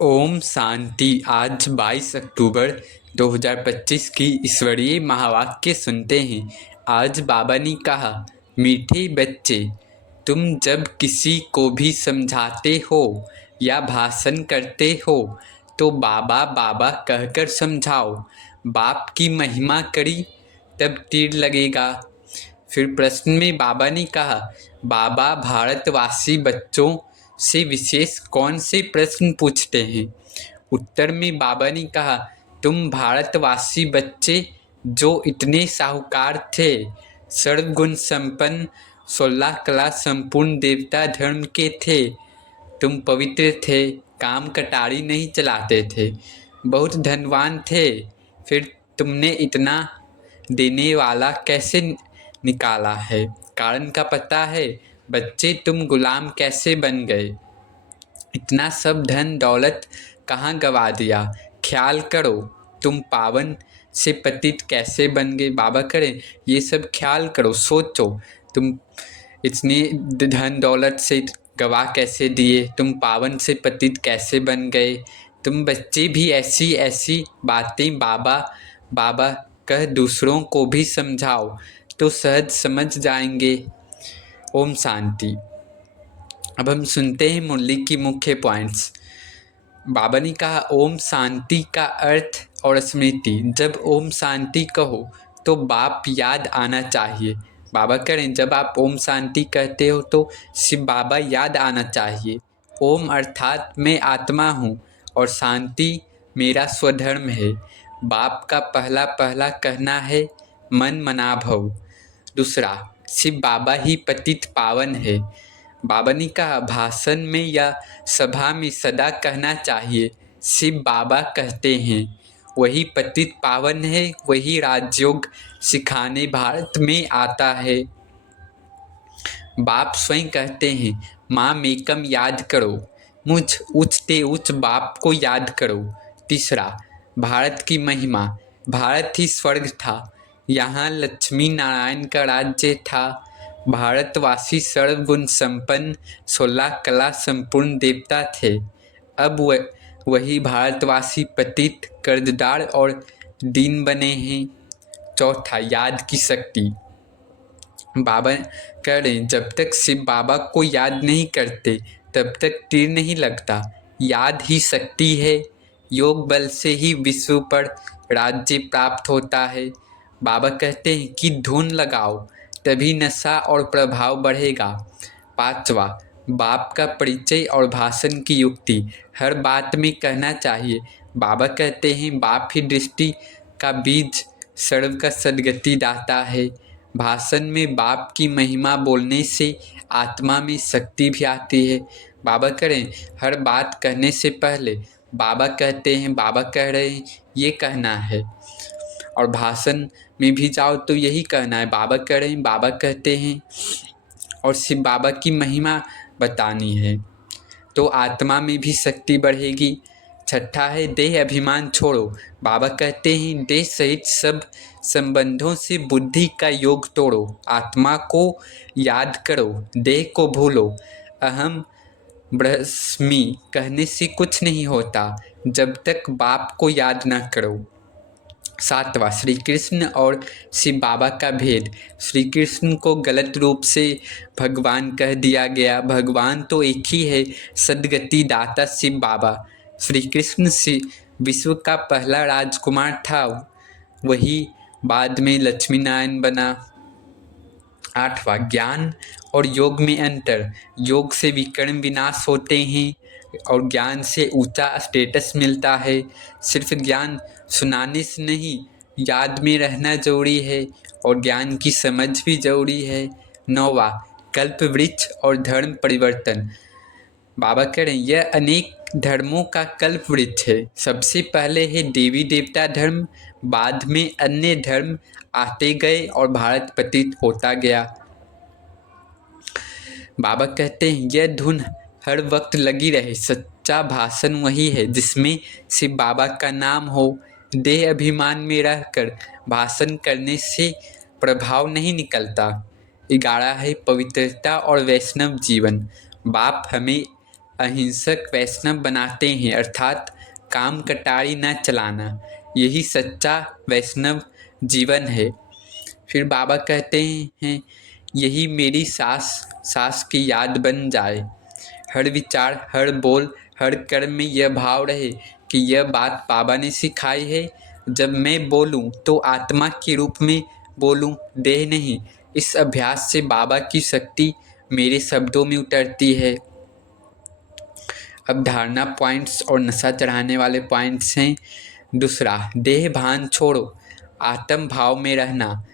ओम शांति। आज 22 अक्टूबर 2025 की ईश्वरीय महावाक्य सुनते हैं। आज बाबा ने कहा, मीठे बच्चे, तुम जब किसी को भी समझाते हो या भाषण करते हो तो बाबा बाबा कहकर समझाओ। बाप की महिमा करी तब तीर लगेगा। फिर प्रश्न में बाबा ने कहा, बाबा भारतवासी बच्चों से विशेष कौन से प्रश्न पूछते हैं? उत्तर में बाबा ने कहा, तुम भारतवासी बच्चे जो इतने साहूकार थे, सर्वगुण संपन्न, 16 कला संपूर्ण देवता धर्म के थे, तुम पवित्र थे, काम कटारी नहीं चलाते थे, बहुत धनवान थे, फिर तुमने इतना देने वाला कैसे निकाला है? कारण का पता है? बच्चे, तुम गुलाम कैसे बन गए? इतना सब धन दौलत कहाँ गवा दिया? ख्याल करो, तुम पावन से पतित कैसे बन गए? बाबा करें ये सब ख्याल करो, सोचो, तुम इतनी धन दौलत से गवा कैसे दिए? तुम पावन से पतित कैसे बन गए? तुम बच्चे भी ऐसी ऐसी बातें बाबा बाबा कह दूसरों को भी समझाओ तो सहज समझ जाएंगे। ओम शांति। अब हम सुनते हैं मुरली की मुख्य पॉइंट्स। बाबा ने कहा, ओम शांति का अर्थ और स्मृति। जब ओम शांति कहो तो बाप याद आना चाहिए। बाबा करें, जब आप ओम शांति कहते हो तो शिव बाबा याद आना चाहिए। ओम अर्थात मैं आत्मा हूँ और शांति मेरा स्वधर्म है। बाप का पहला पहला कहना है, मन मना भव। दूसरा, शिव बाबा ही पतित पावन है। बाबा ने कहा, भाषण में या सभा में सदा कहना चाहिए, शिव बाबा कहते हैं, वही पतित पावन है, वही राजयोग सिखाने भारत में आता है। बाप स्वयं कहते हैं, माँ मेकम याद करो, मुझ उच्चते उच्च बाप को याद करो। तीसरा, भारत की महिमा। भारत ही स्वर्ग था, यहाँ लक्ष्मी नारायण का राज्य था। भारतवासी सर्वगुण संपन्न, 16 कला संपूर्ण देवता थे। अब वही भारतवासी पतित, कर्जदार और दीन बने हैं। चौथा, याद की शक्ति। बाबा कह रहे हैं, जब तक शिव बाबा को याद नहीं करते तब तक तीर नहीं लगता। याद ही शक्ति है। योग बल से ही विश्व पर राज्य प्राप्त होता है। बाबा कहते हैं कि धुन लगाओ, तभी नशा और प्रभाव बढ़ेगा। पांचवा, बाप का परिचय और भाषण की युक्ति। हर बात में कहना चाहिए। बाबा कहते हैं, बाप ही दृष्टि का बीज, सर्व का सद्गति दाता है। भाषण में बाप की महिमा बोलने से आत्मा में शक्ति भी आती है। बाबा करें, हर बात कहने से पहले बाबा कहते हैं, बाबा कह रहे हैं, ये कहना है। और भाषण में भी जाओ तो यही कहना है, बाबा कह रहे हैं, बाबा कहते हैं, और शिव बाबा की महिमा बतानी है तो आत्मा में भी शक्ति बढ़ेगी। छठा है, देह अभिमान छोड़ो। बाबा कहते हैं, देह सहित सब संबंधों से बुद्धि का योग तोड़ो, आत्मा को याद करो, देह को भूलो। अहम ब्रह्मास्मि कहने से कुछ नहीं होता जब तक बाप को याद न करो। सातवां, श्री कृष्ण और शिव बाबा का भेद। श्री कृष्ण को गलत रूप से भगवान कह दिया गया। भगवान तो एक ही है, सद्गति दाता शिव बाबा। श्री कृष्ण विश्व का पहला राजकुमार था, वही बाद में लक्ष्मी नारायण बना। आठवां, ज्ञान और योग में अंतर। योग से विकर्म विनाश होते हैं और ज्ञान से ऊंचा स्टेटस मिलता है। सिर्फ ज्ञान सुनाने से नहीं, याद में रहना जरूरी है और ज्ञान की समझ भी जरूरी है। नौवां, कल्प वृक्ष और धर्म परिवर्तन। बाबा कह रहे हैं, यह अनेक धर्मों का कल्प वृक्ष है। सबसे पहले है देवी देवता धर्म, बाद में अन्य धर्म आते गए और भारत पतित होता गया। बाबा कहते हैं, यह धुन हर वक्त लगी रहे। सच्चा भाषण वही है जिसमें शिव बाबा का नाम हो। देह अभिमान में रहकर भाषण करने से प्रभाव नहीं निकलता। 11 है, पवित्रता और वैष्णव जीवन। बाप हमें अहिंसक वैष्णव बनाते हैं, अर्थात काम कटारी न चलाना। यही सच्चा वैष्णव जीवन है। फिर बाबा कहते हैं, यही मेरी सांस की याद बन जाए। हर विचार, हर बोल, हर कर्म में यह भाव रहे कि यह बात बाबा ने सिखाई है। जब मैं बोलूं तो आत्मा के रूप में बोलूं, देह नहीं। इस अभ्यास से बाबा की शक्ति मेरे शब्दों में उतरती है। अब धारणा पॉइंट्स और नशा चढ़ाने वाले पॉइंट्स हैं। दूसरा, देह भान छोड़ो, आत्म भाव में रहना।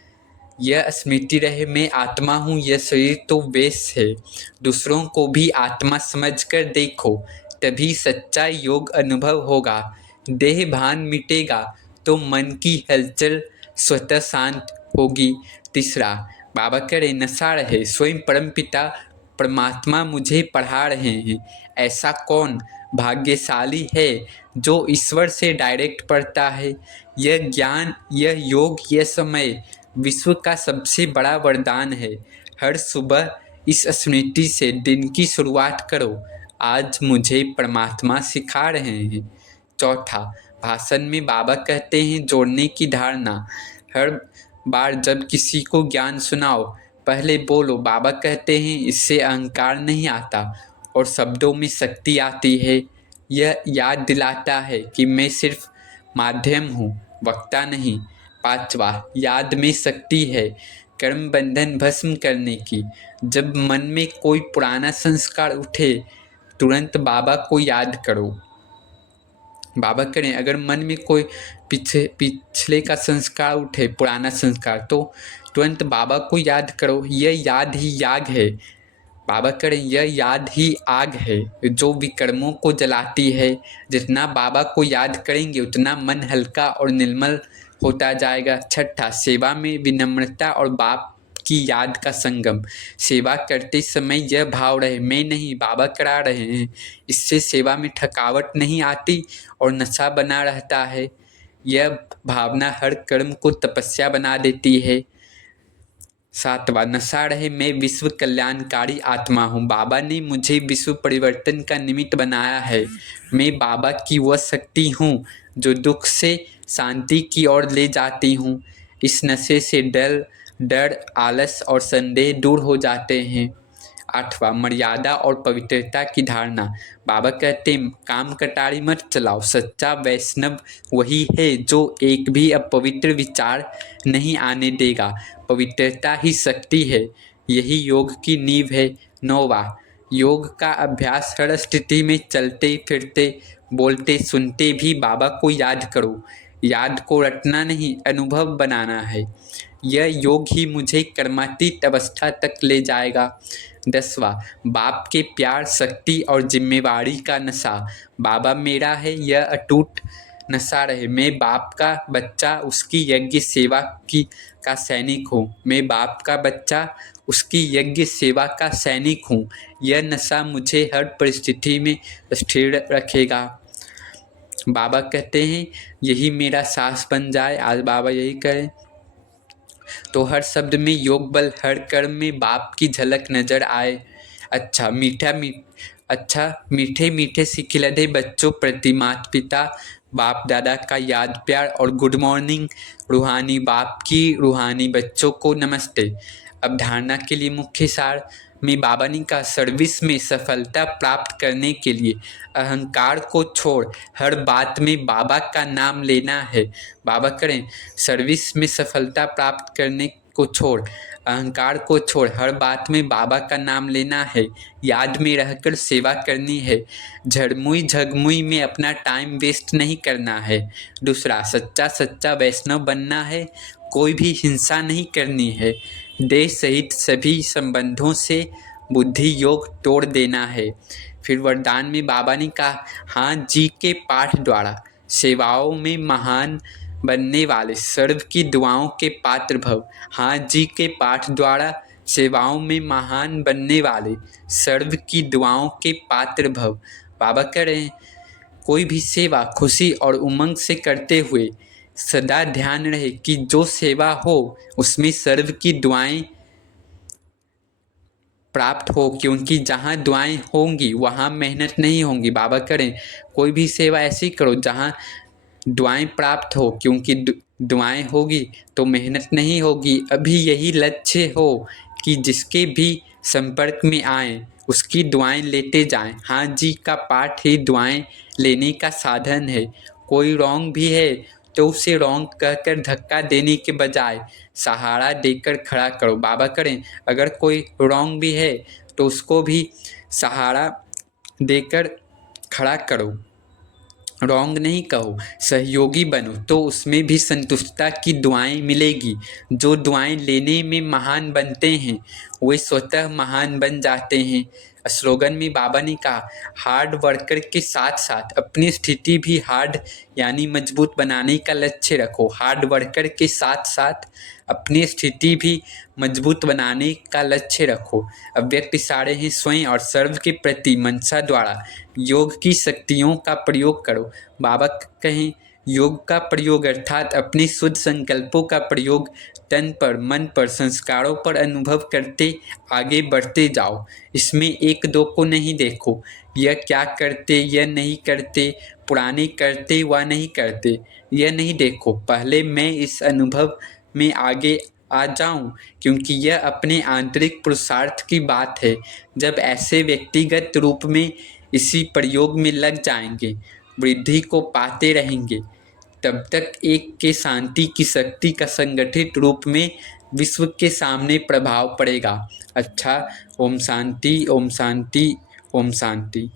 यह स्मृति रहे, मैं आत्मा हूँ, यह शरीर तो वेश है। दूसरों को भी आत्मा समझकर देखो, तभी सच्चा योग अनुभव होगा। देह भान मिटेगा तो मन की हलचल स्वतः शांत होगी। तीसरा, बाबा करे नशा रहे, स्वयं परमपिता परमात्मा मुझे पढ़ा रहे हैं। ऐसा कौन भाग्यशाली है जो ईश्वर से डायरेक्ट पढ़ता है। यह ज्ञान, यह योग, यह समय विश्व का सबसे बड़ा वरदान है। हर सुबह इस स्मृति से दिन की शुरुआत करो, आज मुझे परमात्मा सिखा रहे हैं। चौथा, भाषण में बाबा कहते हैं जोड़ने की धारणा। हर बार जब किसी को ज्ञान सुनाओ, पहले बोलो, बाबा कहते हैं इससे अहंकार नहीं आता और शब्दों में शक्ति आती है। यह याद दिलाता है कि मैं सिर्फ माध्यम हूँ, वक्ता नहीं। पांचवा, याद में शक्ति है कर्म बंधन भस्म करने की। जब मन में कोई पुराना संस्कार उठे, तुरंत बाबा को याद करो। बाबा करें, अगर मन में कोई पिछले का संस्कार उठे, पुराना संस्कार, तो तुरंत बाबा को याद करो। यह याद ही याग है। बाबा करें, यह याद ही आग है जो विकर्मों को जलाती है। जितना बाबा को याद करेंगे उतना मन हल्का और निर्मल होता जाएगा। छठा, सेवा में विनम्रता और बाप की याद का संगम। सेवा करते समय यह भाव रहे, मैं नहीं, बाबा करा रहे हैं। इससे सेवा में थकावट नहीं आती और नशा बना रहता है। यह भावना हर कर्म को तपस्या बना देती है। सातवां, नशा रहे, मैं विश्व कल्याणकारी आत्मा हूँ। बाबा ने मुझे विश्व परिवर्तन का निमित्त बनाया है। मैं बाबा की वह शक्ति हूँ जो दुख से शांति की ओर ले जाती हूँ। इस नशे से डर, आलस और संदेह दूर हो जाते हैं। आठवां, मर्यादा और पवित्रता की धारणा। बाबा कहते हैं, काम कटारी मत चलाओ। सच्चा वैष्णव वही है जो एक भी अपवित्र विचार नहीं आने देगा। पवित्रता ही शक्ति है, यही योग की नींव है। नौवां, योग का अभ्यास हर स्थिति में चलते फिरते बोलते सुनते भी बाबा को याद करो। याद को रटना नहीं, अनुभव बनाना है। यह योग ही मुझे कर्मातीत अवस्था तक ले जाएगा। 10वां, बाप के प्यार, शक्ति और जिम्मेवारी का नशा। बाबा मेरा है, यह अटूट नशा रहे। मैं बाप का बच्चा, उसकी यज्ञ सेवा का सैनिक हूँ। मैं बाप का बच्चा, उसकी यज्ञ सेवा का सैनिक हूँ। यह नशा मुझे हर परिस्थिति में स्थिर रखेगा। बाबा कहते हैं, यही मेरा साहस बन जाए। आज बाबा यही कहें तो हर शब्द में योग बल, हर कर्म में बाप की झलक नजर आए। अच्छा मीठे मीठे सिखिलधे बच्चों प्रति माता पिता बाप दादा का याद प्यार और गुड मॉर्निंग। रूहानी बाप की, रूहानी बच्चों को नमस्ते। अब धारणा के लिए मुख्य सार में बाबा ने कहा, सर्विस में सफलता प्राप्त करने के लिए अहंकार को छोड़ हर बात में बाबा का नाम लेना है। बाबा करें, सर्विस में सफलता प्राप्त करने को छोड़, अहंकार को छोड़, हर बात में बाबा का नाम लेना है। याद में रहकर सेवा करनी है। झड़मुई झगमुई में अपना टाइम वेस्ट नहीं करना है। दूसरा, सच्चा वैष्णव बनना है, कोई भी हिंसा नहीं करनी है। देह सहित सभी संबंधों से बुद्धि योग तोड़ देना है। फिर वरदान में बाबा ने कहा, हाँ जी के पाठ द्वारा सेवाओं में महान बनने वाले सर्व की दुआओं के पात्र भव। हाँ जी के पाठ द्वारा सेवाओं में महान बनने वाले सर्व की दुआओं के पात्र भव। बाबा कह रहे हैं, कोई भी सेवा खुशी और उमंग से करते हुए सदा ध्यान रहे कि जो सेवा हो उसमें सर्व की दुआएं प्राप्त हो, क्योंकि जहाँ दुआएं होंगी वहाँ मेहनत नहीं होंगी। बाबा करें कोई भी सेवा ऐसी करो जहाँ दुआएं प्राप्त हो, क्योंकि दुआएं होगी तो मेहनत नहीं होगी। अभी यही लक्ष्य हो कि जिसके भी संपर्क में आए उसकी दुआएं लेते जाएं। हाँ जी का पाठ ही दुआएं लेने का साधन है। कोई रॉन्ग भी है तो उसे रॉन्ग कहकर धक्का देने के बजाय सहारा देकर खड़ा करो। बाबा करें अगर कोई रॉन्ग भी है तो उसको भी सहारा देकर खड़ा करो, रॉन्ग नहीं कहो, सहयोगी बनो, तो उसमें भी संतुष्टता की दुआएं मिलेगी। जो दुआएं लेने में महान बनते हैं वे स्वतः महान बन जाते हैं। स्लोगन में बाबा ने कहा, हार्ड वर्कर के साथ साथ अपनी स्थिति भी हार्ड यानी मजबूत बनाने का लक्ष्य रखो। हार्ड वर्कर के साथ साथ अपनी स्थिति भी मजबूत बनाने का लक्ष्य रखो। अव्यक्त इशारे हैं स्वयं और सर्व के प्रति मनसा द्वारा योग की शक्तियों का प्रयोग करो। बाबा कहें योग का प्रयोग अर्थात अपने शुद्ध संकल्पों का प्रयोग तन पर, मन पर, संस्कारों पर अनुभव करते आगे बढ़ते जाओ। इसमें एक दो को नहीं देखो, यह क्या करते यह नहीं करते, पुराने करते व नहीं करते, यह नहीं देखो। पहले मैं इस अनुभव में आगे आ जाऊं, क्योंकि यह अपने आंतरिक पुरुषार्थ की बात है। जब ऐसे व्यक्तिगत रूप में इसी प्रयोग में लग जाएंगे, वृद्धि को पाते रहेंगे, तब तक एक के शांति की शक्ति का संगठित रूप में विश्व के सामने प्रभाव पड़ेगा। अच्छा, ओम शांति, ओम शांति, ओम शांति।